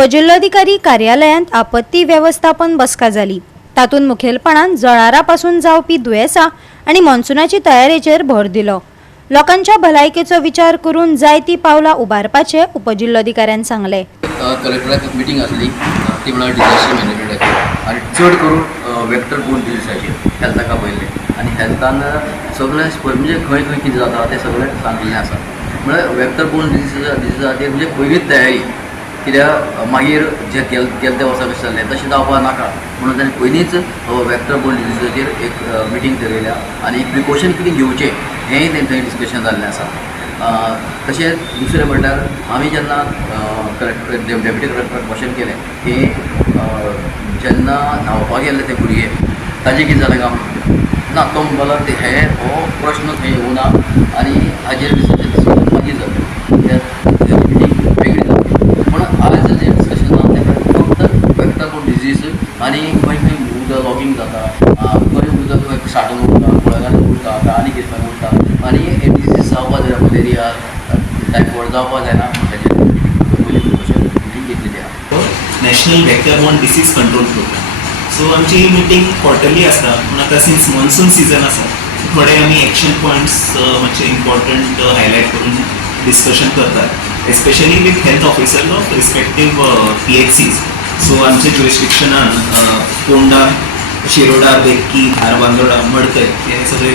उपजिल्हाधिकारी कार्यालयांत आपत्ती व्यवस्थापन बसका जाली। तातूंत मुखेलपणान जळारापासून जावपी दुयेसां आनी मॉन्सूनाची तयारेचेर भर दिलो। लोकांच्या भलायकेचो विचार करून जायती पावलां उबारपाचे उपजिल्हाधिकाऱ्यान सांगले। कलेक्टराक मिटींग आसली ती म्हळ्यार डिजास्टर मॅनेजमेंटाचेर आनी चड करून वेक्टर बोर्न डिजीसाचेर हेल्थाक पयले आनी हेल्थान सगळें म्हणजे खंय खंय कितें जाता तें सगळें सांगिल्लें आसा। म्हळ्यार वेक्टर बोर्न डिजीसाचेर म्हणजे पयलीच तयारी, कित्याक मागीर जे गेल्या वर्सा कशें जालें तशें जावपाक नाका म्हणून ताणें पयलींच वेक्टर बोर्न डिजीसाचेर एक मिटींग थारायल्या आनी प्रिकॉशन कितें घेवचें हेंय तेंचें डिस्कशन जाल्लें आसा। तशेंच दुसरें म्हणल्यार आमी जेन्ना डेप्युटी कलेक्टराक क्वेश्चन केलें की जेन्ना न्हांवपाक गेल्ले ते भुरगे ताजें कितें जालें काय म्हणून ना तो म्हणपाक लागलो हे हो प्रश्न थंय येवं ना आनी हाजेर डिसिजन मागीर जाता मिटींग वेगळी जाता। पूण आयज जें डिस्कशन जाता तें फक्त वेक्टर बोर्न डिजीज आनी खंय खंय उदक लॉगिंग जाता, खंय उदक खंय साठून उरता, कुळागरांत उरता काय आनी कितें खंय उरता आनी हे डिजीज जावपाक जायना, मलेरिया टायफॉयड जावपाक जायना ताचेर पयलीं प्रिकॉशन मिटींग घेतलेली आसा। National vector borne disease control programme. So आमची ही मिटींग क्वार्टरली आसता, पूण आतां सिन्स मॉन्सून सीजन आसा थोडे आमी एक्शन पॉयंट्स मातशे इम्पॉर्टंट हायलायट करून डिस्कशन करतात, especially with health officer of respective PHCs। So आमच्या ज्युरिस्डिक्शनान पोंडा, शिरोडा, बेक्की, धारबांदोडा, मडकय हे सगळे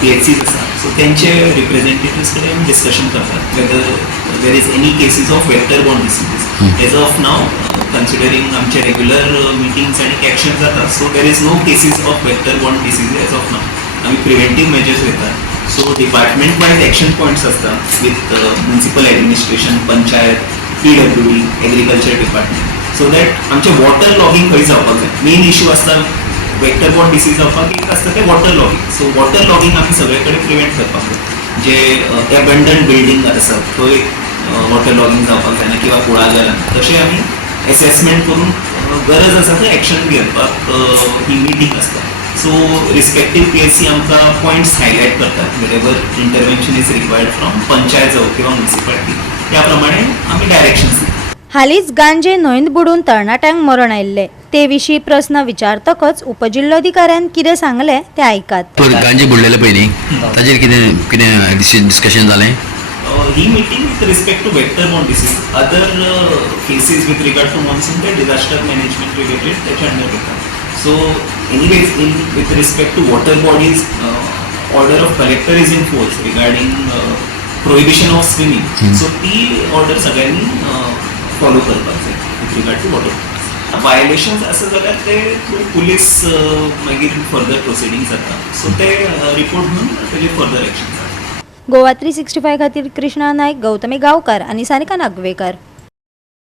PHCs आसा। सो तेंचे रिप्रेझेंटेटिव्स कडेन आमी डिस्कशन करतात whether there is any cases of vector borne diseases. As of now considering आमचे रेग्युलर मिटिंग्स आनी एक्शन जाता, so there is no cases of vector borne disease as of now. आमी preventive measures घेतात। So department wise action points आसता with municipal administration, panchayat, PWD, agriculture department, so that आमचे water logging खंय जावपाक जाय। Main issue आसता vector borne disease जावपाक एक आसता तें water logging. So water logging आमी सगळे कडेन प्रिव्हेंट करपाक जाय। जे एबंडंट बिल्डींग आसा थंय वॉटर लॉगिंग जावपाक जायना किंवा कुळागरांत, तशें आमी एसेसमेंट करून गरज आसा थंय एक्शन घेवपाक ही मिटींग आसता। सो रिस्पेक्टीव PHC आमकां पॉयंट्स हायलायट करतात wherever intervention is required from panchayat जावं किंवा म्युनिसिपालिटी, त्या प्रमाणे आमी डायरेक्शन्स दितात। हालींच गांजे न्हंयत बुडून तरणाट्यांक मरण आयिल्लें ते विशीं प्रस्न विचारतकच उपजिल्हाधिकाऱ्यान कितें सांगलें तें आयकात। गांजे बुडलेले पयलीं ताचेर कितें कितें डिस्कशन जालें? ही meeting with respect to vector borne disease, other cases with regard to monsoon ते डिजास्टर मॅनेजमेंट रिलेटेड त्याच्या अंडर घेतात। So anyways in with respect to water bodies order of collector is in force regarding prohibition of swimming. So ती order सगळ्यांनी follow करपाक जाय with regard to water violations आसा जाल्यार ते थ्रू पुलीस मागीर फर्दर प्रोसिडींग जाता। सो ते रिपोर्ट म्हणून तेजे फर्दर एक्शन जाता। गोवा 365 खातीर कृष्णा नायक, गौतमी गांवकार आनी सानिका नागवेकर।